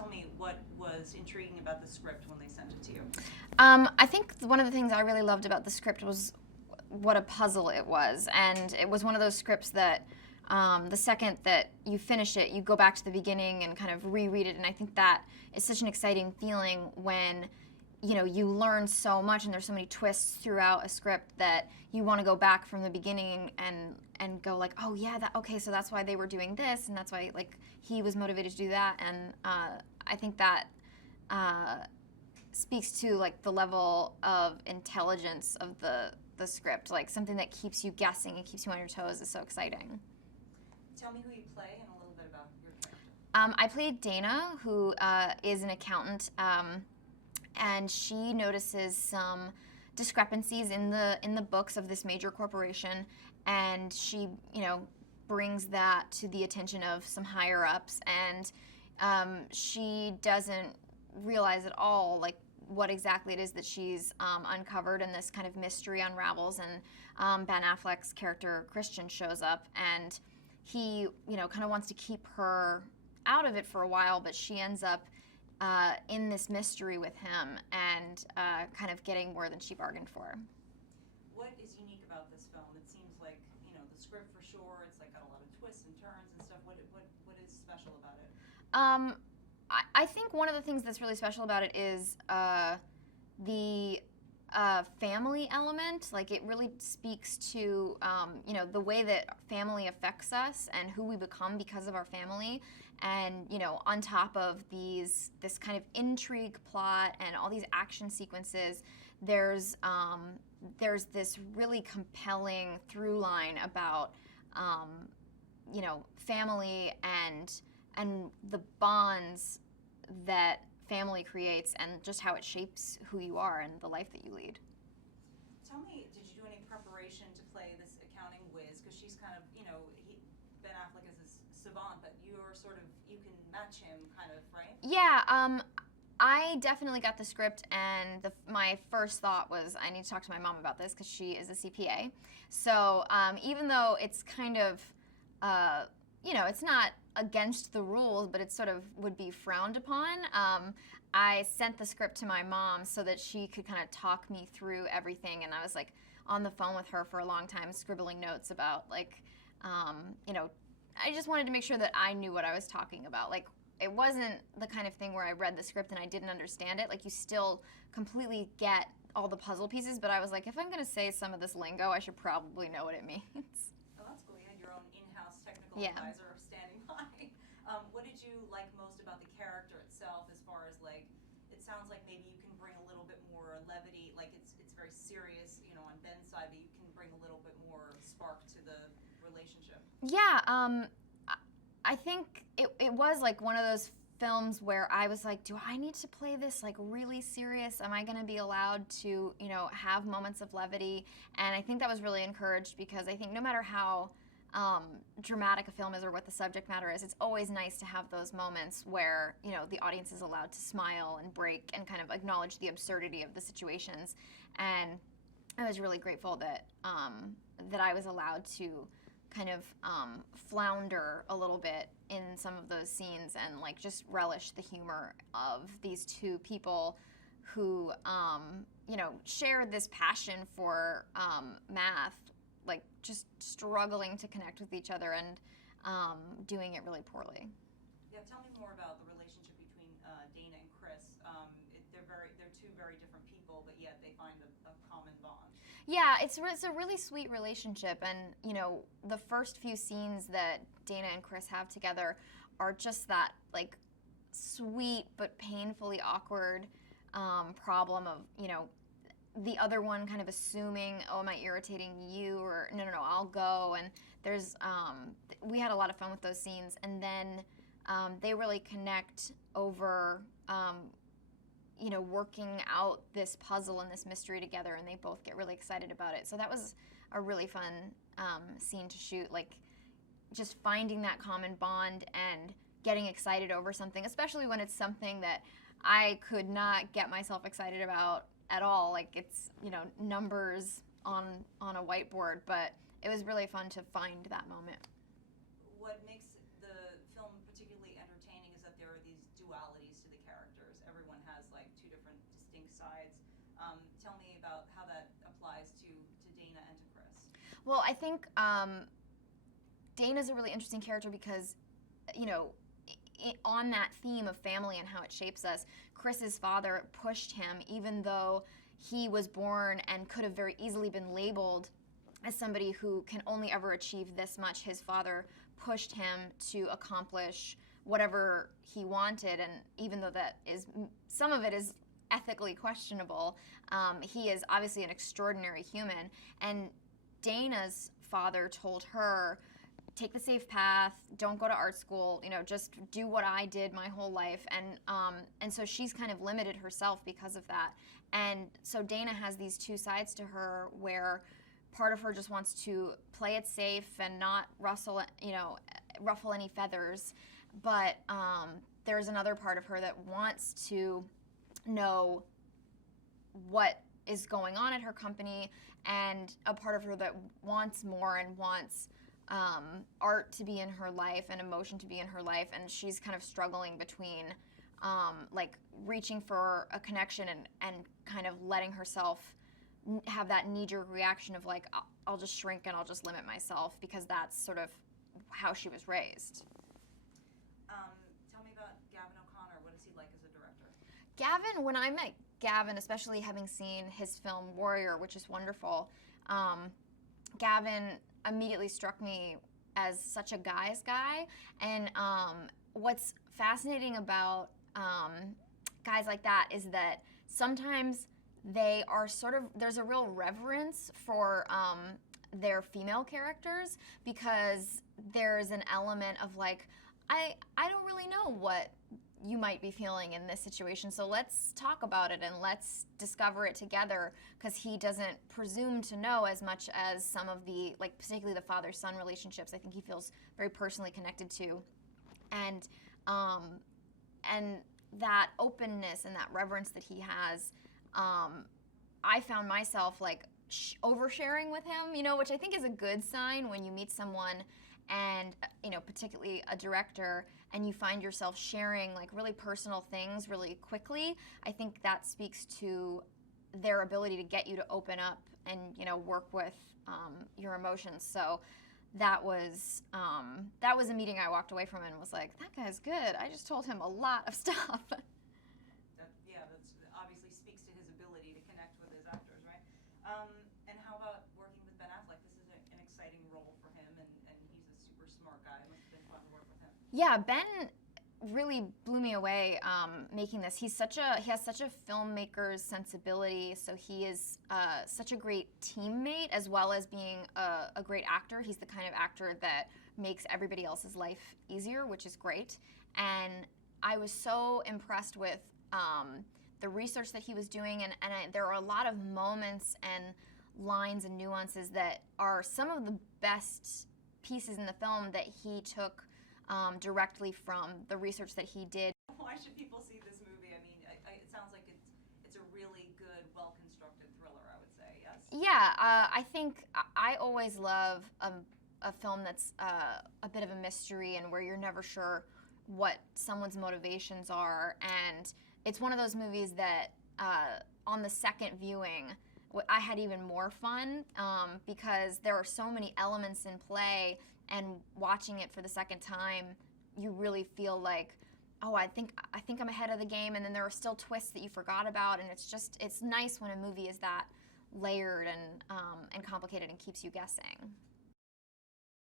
tell me what was intriguing about the script when they sent it to you. I think one of the things I really loved about the script was what a puzzle it was. And it was one of those scripts that the second that you finish it, you go back to the beginning and kind of reread it. And I think that is such an exciting feeling when you learn so much and there's so many twists throughout a script that you want to go back from the beginning and go like, oh yeah, okay, so that's why they were doing this, and that's why like he was motivated to do that. And I think that speaks to like the level of intelligence of the script. Like something that keeps you guessing and keeps you on your toes is so exciting. Tell me who you play and a little bit about your character. I played Dana, who is an accountant. And she notices some discrepancies in the books of this major corporation, and she brings that to the attention of some higher ups, and she doesn't realize at all like what exactly it is that she's uncovered, and this kind of mystery unravels, and Ben Affleck's character Christian shows up, and he kind of wants to keep her out of it for a while, but she ends up in this mystery with him and kind of getting more than she bargained for. What is unique about this film? It seems like, the script for sure, it's like got a lot of twists and turns and stuff. What is special about it? I think one of the things that's really special about it is the family element. Like it really speaks to the way that family affects us and who we become because of our family. And on top of this kind of intrigue plot and all these action sequences, there's this really compelling through line about family and the bonds that family creates and just how it shapes who you are and the life that you lead. Tell me, did you do any preparation to play this accounting whiz? Because she's kind of, Ben Affleck is a savant, but you can match him kind of, right? Yeah, I definitely got the script, and my first thought was I need to talk to my mom about this because she is a CPA. So even though it's kind of, it's not against the rules, but it sort of would be frowned upon, I sent the script to my mom so that she could kind of talk me through everything, and I was like on the phone with her for a long time scribbling notes about like, I just wanted to make sure that I knew what I was talking about. Like, it wasn't the kind of thing where I read the script and I didn't understand it. Like, you still completely get all the puzzle pieces, but I was like, if I'm going to say some of this lingo, I should probably know what it means. Oh, that's cool. You had your own in-house technical advisor standing by. What did you like most about the character itself as far as, like, it sounds like maybe you can bring a little bit more levity, like it's very serious, on Ben's side, but you can bring a little bit more spark to the relationship. Yeah, I think it was like one of those films where I was like, do I need to play this like really serious? Am I going to be allowed to, have moments of levity? And I think that was really encouraged because I think no matter how dramatic a film is or what the subject matter is, it's always nice to have those moments where, the audience is allowed to smile and break and kind of acknowledge the absurdity of the situations. And I was really grateful that that I was allowed to kind of flounder a little bit in some of those scenes and like just relish the humor of these two people who share this passion for math, like just struggling to connect with each other and doing it really poorly. Yeah, tell me more about the relationship between Dana and Chris. They're two very different people, but yet they find a common bond. Yeah, it's a really sweet relationship, and the first few scenes that Dana and Chris have together are just that like sweet but painfully awkward problem of the other one kind of assuming, oh, am I irritating you, or no, I'll go. And there's we had a lot of fun with those scenes, and then they really connect over working out this puzzle and this mystery together, and they both get really excited about it. So that was a really fun scene to shoot, like just finding that common bond and getting excited over something, especially when it's something that I could not get myself excited about at all. Like it's, numbers on a whiteboard, but it was really fun to find that moment. What makes the film particularly entertaining is that there are these dualities sides. Tell me about how that applies to Dana and to Chris. Well, I think Dana's a really interesting character because, you know, on that theme of family and how it shapes us, Chris's father pushed him, even though he was born and could have very easily been labeled as somebody who can only ever achieve this much. His father pushed him to accomplish whatever he wanted, and even though that is, some of it is ethically questionable, he is obviously an extraordinary human. And Dana's father told her, take the safe path, don't go to art school, you know, just do what I did my whole life. And so she's kind of limited herself because of that. And so Dana has these two sides to her where part of her just wants to play it safe and not ruffle any feathers. But there's another part of her that wants to know what is going on at her company, and a part of her that wants more and wants art to be in her life and emotion to be in her life, and she's kind of struggling between like reaching for a connection and kind of letting herself have that knee-jerk reaction of like, I'll just shrink and I'll just limit myself, because that's sort of how she was raised. Tell me about Gavin O'Connor. What is he like as a director? Gavin, when I met Gavin, especially having seen his film Warrior, which is wonderful, Gavin immediately struck me as such a guy's guy. And what's fascinating about guys like that is that sometimes they are sort of, there's a real reverence for their female characters, because there's an element of like, I don't really know what you might be feeling in this situation, so let's talk about it and let's discover it together, because he doesn't presume to know as much as some of the, like particularly the father-son relationships, I think he feels very personally connected to. And that openness and that reverence that he has, I found myself like oversharing with him, you know, which I think is a good sign when you meet someone and, you know, particularly a director, and you find yourself sharing like really personal things really quickly. I think that speaks to their ability to get you to open up and, you know, work with your emotions. So that was a meeting I walked away from and was like, that guy's good. I just told him a lot of stuff. That obviously speaks to his ability to connect with his actors, right? And how about working with Ben Affleck? This is an exciting role for him, and he's a super smart guy. It must have been fun to work with him. Yeah, Ben really blew me away making this. He has such a filmmaker's sensibility, so he is such a great teammate as well as being a great actor. He's the kind of actor that makes everybody else's life easier, which is great. And I was so impressed with the research that he was doing, and there are a lot of moments and lines and nuances that are some of the best pieces in the film that he took directly from the research that he did. Why should people see this movie? I mean, it sounds like it's a really good, well-constructed thriller, I would say, yes? Yeah, I think I always love a film that's a bit of a mystery and where you're never sure what someone's motivations are. And it's one of those movies that on the second viewing, I had even more fun because there are so many elements in play, and watching it for the second time, you really feel like, oh, I think I'm ahead of the game, and then there are still twists that you forgot about, and it's nice when a movie is that layered and complicated and keeps you guessing.